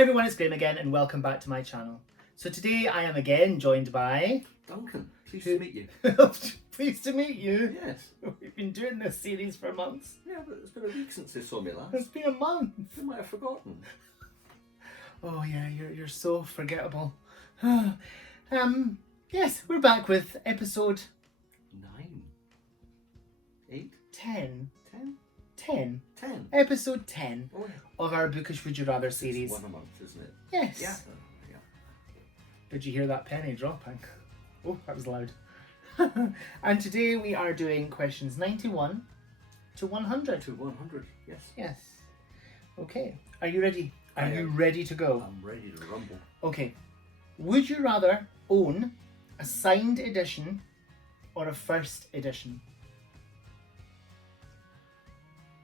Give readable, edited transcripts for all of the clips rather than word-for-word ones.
Hi everyone, it's Graham again and welcome back to my channel. So today I am again joined by... Duncan, pleased to meet you. Pleased to meet you. Yes. We've been doing this series for months. Yeah, but it's been a week since you saw me last. It's been a month. You might have forgotten. Oh yeah, you're so forgettable. Yes, we're back with episode 9. 8? 10. 10? 10. 10. Episode 10 Oh, yeah. of our Bookish Would You Rather series. It's one a month, isn't it? Yes. Yeah. Did you hear that penny dropping? Oh, that was loud. And today we are doing questions 91 to 100. To 100, yes. Yes. Okay. Are you ready? Are I you am. ready to go? I'm ready to rumble. Okay. Would you rather own a signed edition or a first edition?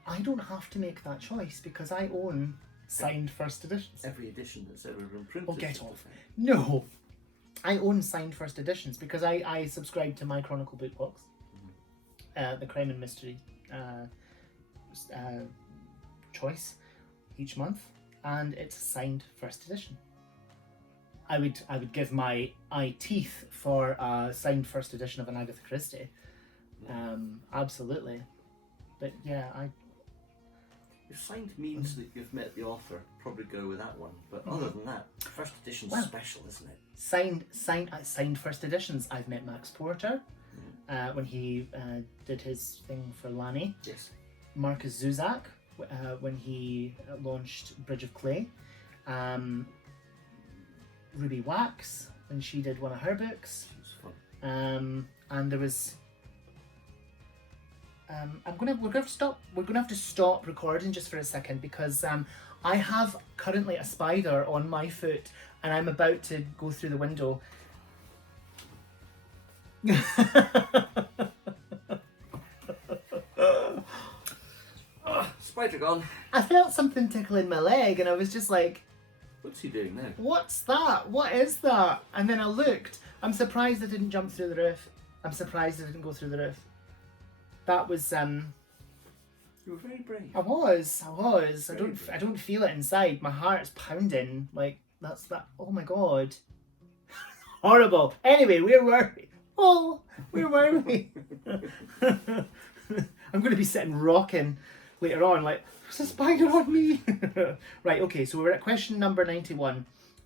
I don't have to make that choice because I own signed first editions. Every edition that's ever been printed. Oh, get off. No. I own signed first editions because I subscribe to My Chronicle book box. The crime and mystery choice each month, and it's a signed first edition. I would give my eye teeth for a signed first edition of an Agatha Christie. Absolutely. But yeah, If signed means that you've met the author, probably go with that one. But other than that, first edition's special, isn't it? signed first editions. I've met Max Porter when he did his thing for Lanny. Yes. Marcus Zuzak when he launched Bridge of Clay. Ruby Wax when she did one of her books. It was fun. And there was. We're gonna have to stop recording just for a second because I have currently a spider on my foot and I'm about to go through the window. Spider gone. I felt something tickling my leg and I was just like, What's he doing now? what's that? What is that? And then I looked. I'm surprised I didn't jump through the roof. I'm surprised I didn't go through the roof. That was You were very brave. I was. Very I don't feel it inside. My heart's pounding. Like that's that. Oh my god. Horrible. Anyway, where were we? Oh, where were we? I'm going to be sitting rocking later on. Like there's a spider on me. Right. Okay. So we're at question number 91,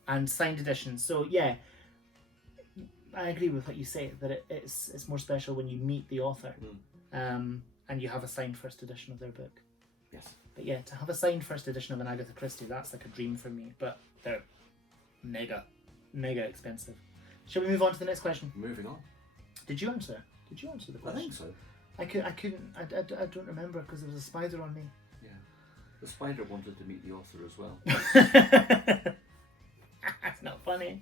and signed editions. So yeah, I agree with what you say that it's more special when you meet the author. And you have a signed first edition of their book. Yes. But yeah, to have a signed first edition of an Agatha Christie, that's like a dream for me. But they're mega expensive. Shall we move on to the next question? Moving on. Did you answer? Did you answer the I question? think so. I couldn't. I don't remember because there was a spider on me. Yeah. The spider wanted to meet the author as well. That's not funny.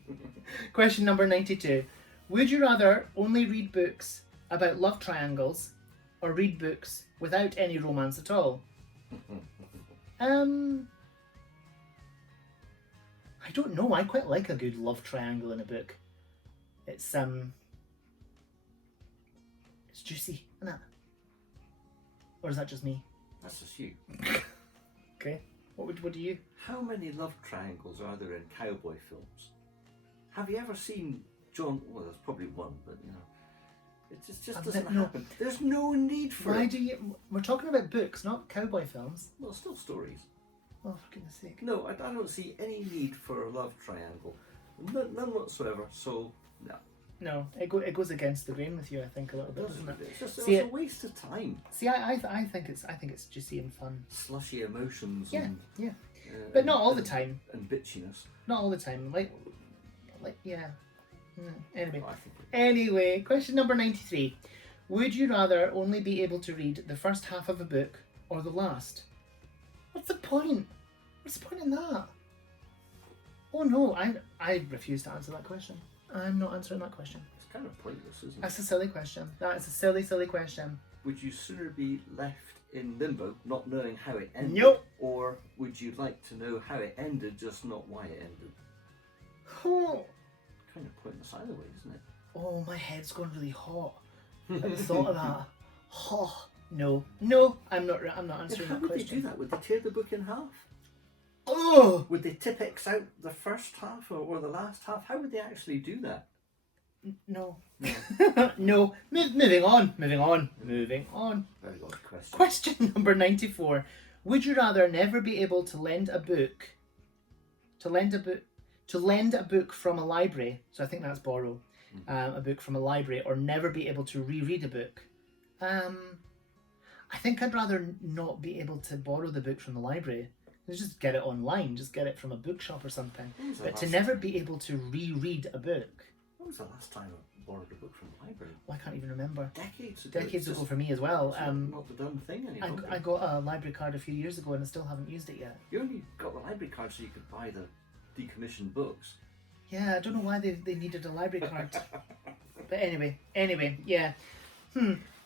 Question number 92. Would you rather only read books about love triangles or read books without any romance at all? I don't know. I quite like a good love triangle in a book. It's juicy, isn't it? Or is that just me? That's just you. Okay. What do you? How many love triangles are there in cowboy films? Have you ever seen John? Well, there's probably one, but you know, it just doesn't happen. There's no need for Why it. do you? We're talking about books, not cowboy films. Well, still stories. Oh, for goodness sake. No, I don't see any need for a love triangle. None whatsoever. So, no. No, it goes against the grain with you, I think, a little bit, doesn't it? It's just See, it's a waste of time. See, I think it's juicy and fun. Slushy emotions. Yeah, and, yeah. But not all the and- time. And bitchiness. Not all the time. Like yeah. Anyway. I think Anyway, question number 93. Would you rather only be able to read the first half of a book or the last? What's the point? What's the point in that? Oh no, I refuse to answer that question. I'm not answering that question. it's kind of pointless, isn't it? That's a silly question. That is a silly question. Would you sooner be left in limbo, not knowing how it ended, Nope. or would you like to know how it ended, just not why it ended? Oh, Kind of pointless either way, isn't it? oh, my head's gone really hot. At the thought of that. Oh, no, I'm not answering How that would they question. do that? Would they tear the book in half? Oh! Would they Tipp-Ex out the first half or the last half? How would they actually do that? No. No. No. Moving on. Moving on. Moving on. Very odd question. Question number 94. Would you rather never be able to lend a book from a library, so I think that's borrow, a book from a library, or never be able to reread a book? I think I'd rather not be able to borrow the book from the library. Just get it online, just get it from a bookshop or something. But to never be able to reread a book. When was the last time I borrowed a book from the library? Well, I can't even remember. Decades ago. Decades ago for me as well. Not the done thing anymore. I got a library card a few years ago and I still haven't used it yet. You only got the library card so you could buy the decommissioned books. Yeah, I don't know why they needed a library card. But anyway, yeah.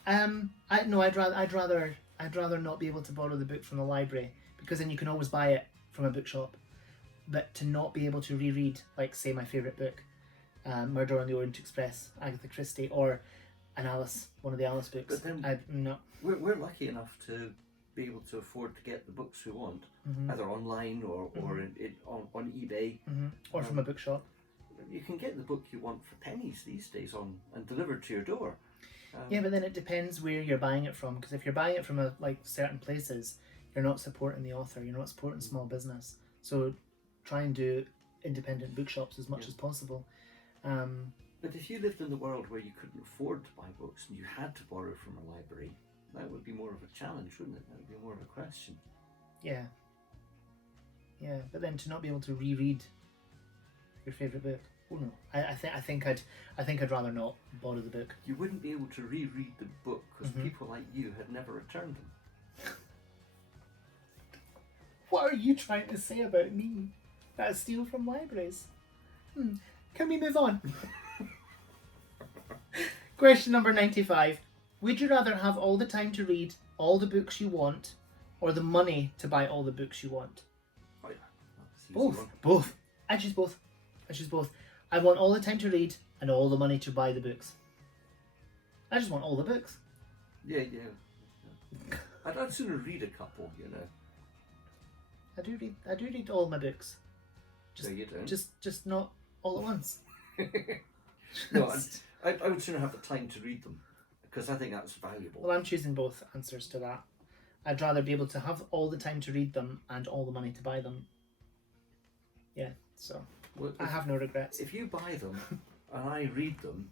I'd rather not be able to borrow the book from the library, because then you can always buy it from a bookshop. But to not be able to reread, like, say, my favourite book, Murder on the Orient Express, Agatha Christie, or one of the Alice books. But then no. We're lucky enough to be able to afford to get the books we want, either online or on eBay. Or from a bookshop. You can get the book you want for pennies these days and delivered to your door. Yeah, but then it depends where you're buying it from, because if you're buying it from certain places, you're not supporting the author, you're not supporting small business. So try and do independent bookshops as much as possible. But if you lived in the world where you couldn't afford to buy books and you had to borrow from a library, that would be more of a challenge, wouldn't it? That would be more of a question. Yeah. Yeah, but then to not be able to reread your favourite book, oh no, I think I'd rather not borrow the book. You wouldn't be able to reread the book because people like you had never returned them. What are you trying to say about me? That I steal from libraries? Can we move on? Question number 95. Would you rather have all the time to read all the books you want, or the money to buy all the books you want? Oh yeah, that's the easy one. Both. I choose both. I want all the time to read and all the money to buy the books. I just want all the books. Yeah. I'd sooner read a couple, you know. I do read all my books. No, you don't. Just not all at once. No, I would sooner have the time to read them, because I think that's valuable. Well, I'm choosing both answers to that. I'd rather be able to have all the time to read them and all the money to buy them. Yeah, so I have no regrets. If you buy them and I read them,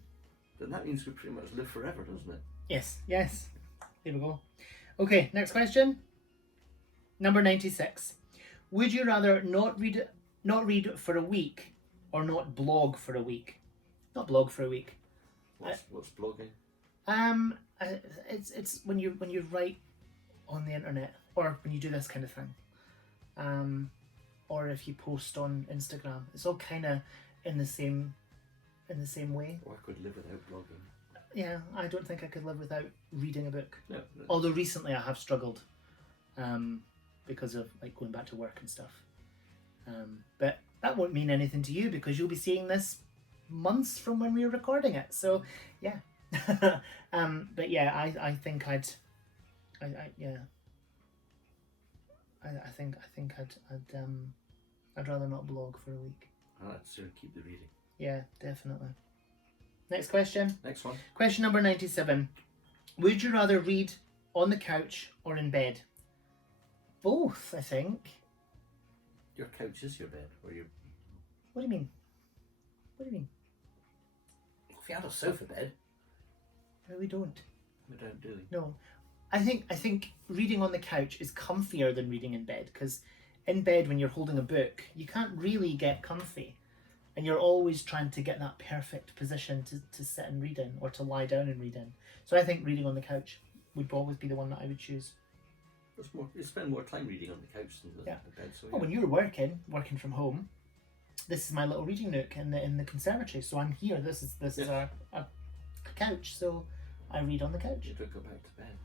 then that means we pretty much live forever, doesn't it? Yes. There we go. Okay, next question. Number 96. Would you rather not read for a week, or not blog for a week? Not blog for a week. What's blogging? It's when you write on the internet, or when you do this kind of thing, or if you post on Instagram. It's all kind of in the same way. Oh, I could live without blogging. Yeah, I don't think I could live without reading a book. No. Although recently I have struggled, because of like going back to work and stuff. But that won't mean anything to you, because you'll be seeing this months from when we were recording it. So yeah. But yeah, I think I'd rather not blog for a week. I'd sooner keep the reading. Yeah, definitely. Next question. Next one. Question number 97. Would you rather read on the couch or in bed? Both, I think. Your couch is your bed, or your... What do you mean? If you had a sofa bed... No, we don't. We don't, do we? No. I think reading on the couch is comfier than reading in bed, because in bed when you're holding a book, you can't really get comfy. And you're always trying to get that perfect position to sit and read in, or to lie down and read in. So I think reading on the couch would always be the one that I would choose. You spend more time reading on the couch than the bed. So, Well, when you're working from home, this is my little reading nook in the conservatory. So I'm here. This is our couch. So I read on the couch. You don't go back to bed.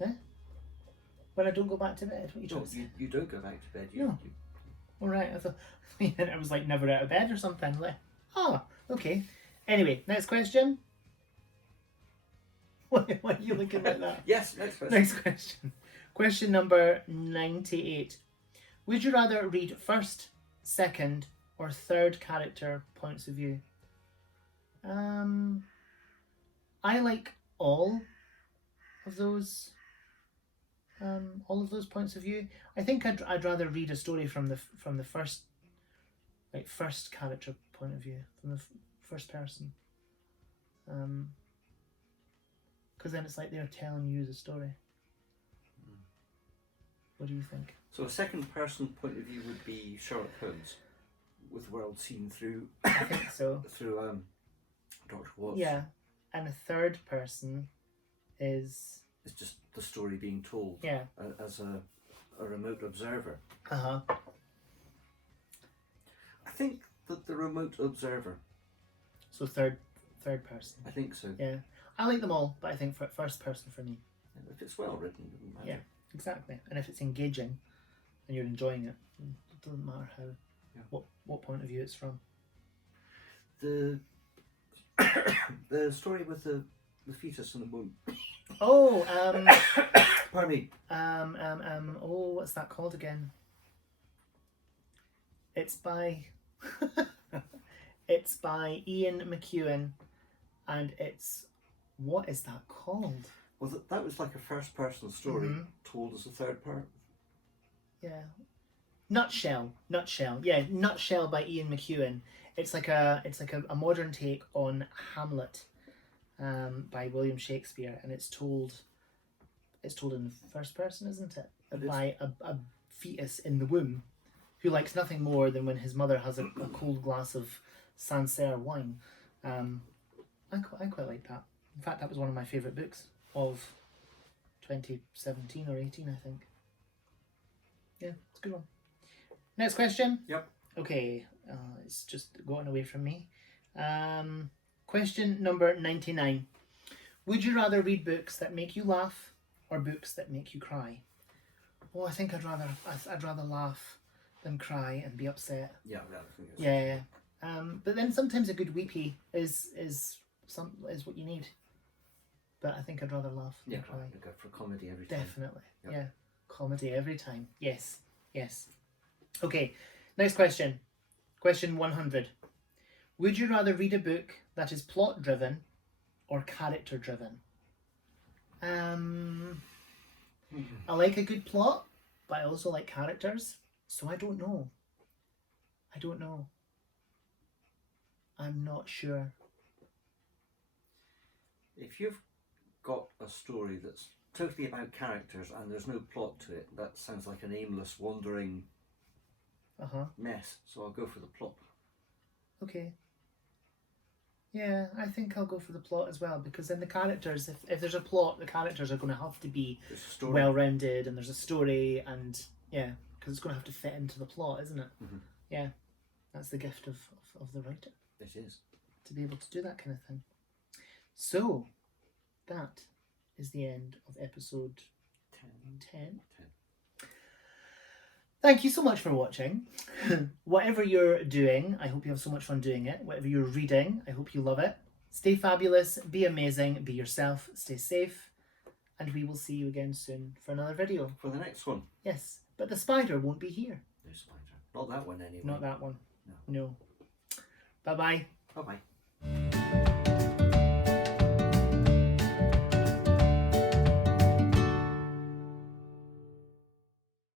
Yeah. When I don't go back to bed, what are you trying to say? You don't go back to bed. No. All right. I thought it was like never out of bed or something. Like, okay. Anyway, next question. Why are you looking like that? Yes, next question. Next question. Question number 98. Would you rather read first, second, or third character points of view? I like all of those points of view. I think I'd rather read a story from the first character point of view, from the first person, because then it's like they're telling you the story. What do you think? So a second person point of view would be Sherlock Holmes, with the world seen through. I think so. through Dr. Watts. Yeah, and a third person is. It's just the story being told. Yeah. As a remote observer. I think that the remote observer. So third person. I think so. Yeah, I like them all, but I think first person for me. If it's well written, it doesn't matter. Yeah, exactly. And if it's engaging, and you're enjoying it, it doesn't matter how. Yeah. What point of view it's from. The story with the fetus in the womb. Oh, pardon me. Oh, what's that called again? It's by Ian McEwan, and it's, what is that called? Well, that was like a first-person story told as a third part. Yeah, Nutshell. Yeah, Nutshell by Ian McEwan. It's like a modern take on Hamlet, by William Shakespeare, and it's told in first person, isn't it? By a fetus in the womb, who likes nothing more than when his mother has a cold glass of Sancerre wine. I quite like that. In fact, that was one of my favourite books of 2017 or 18, I think. Yeah, it's a good one. Next question. Yep. Okay, it's just gotten away from me. Question number 99. Would you rather read books that make you laugh or books that make you cry? Oh, I think I'd rather laugh than cry and be upset. Yeah, I think yeah. But then sometimes a good weepy is what you need. But I think I'd rather laugh than cry. Yeah, go for comedy every time. Definitely. Yep. Yeah, comedy every time. Yes. Okay, next question. Question 100. Would you rather read a book that is plot driven or character driven? I like a good plot, but I also like characters, so I don't know. I'm not sure. If you've got a story that's totally about characters and there's no plot to it, that sounds like an aimless, wandering mess. So I'll go for the plot. Okay. Yeah, I think I'll go for the plot as well, because then the characters, if there's a plot, the characters are going to have to be well-rounded, and there's a story, and yeah, because it's going to have to fit into the plot, isn't it? Mm-hmm. Yeah, that's the gift of the writer. It is. To be able to do that kind of thing. So, that is the end of episode 10. Thank you so much for watching. Whatever you're doing, I hope you have so much fun doing it. Whatever you're reading, I hope you love it. Stay fabulous, be amazing, be yourself, stay safe, and we will see you again soon for another video. For the next one. Yes, but the spider won't be here. No spider. Not that one anyway. Not that one. No. Bye-bye. Bye-bye.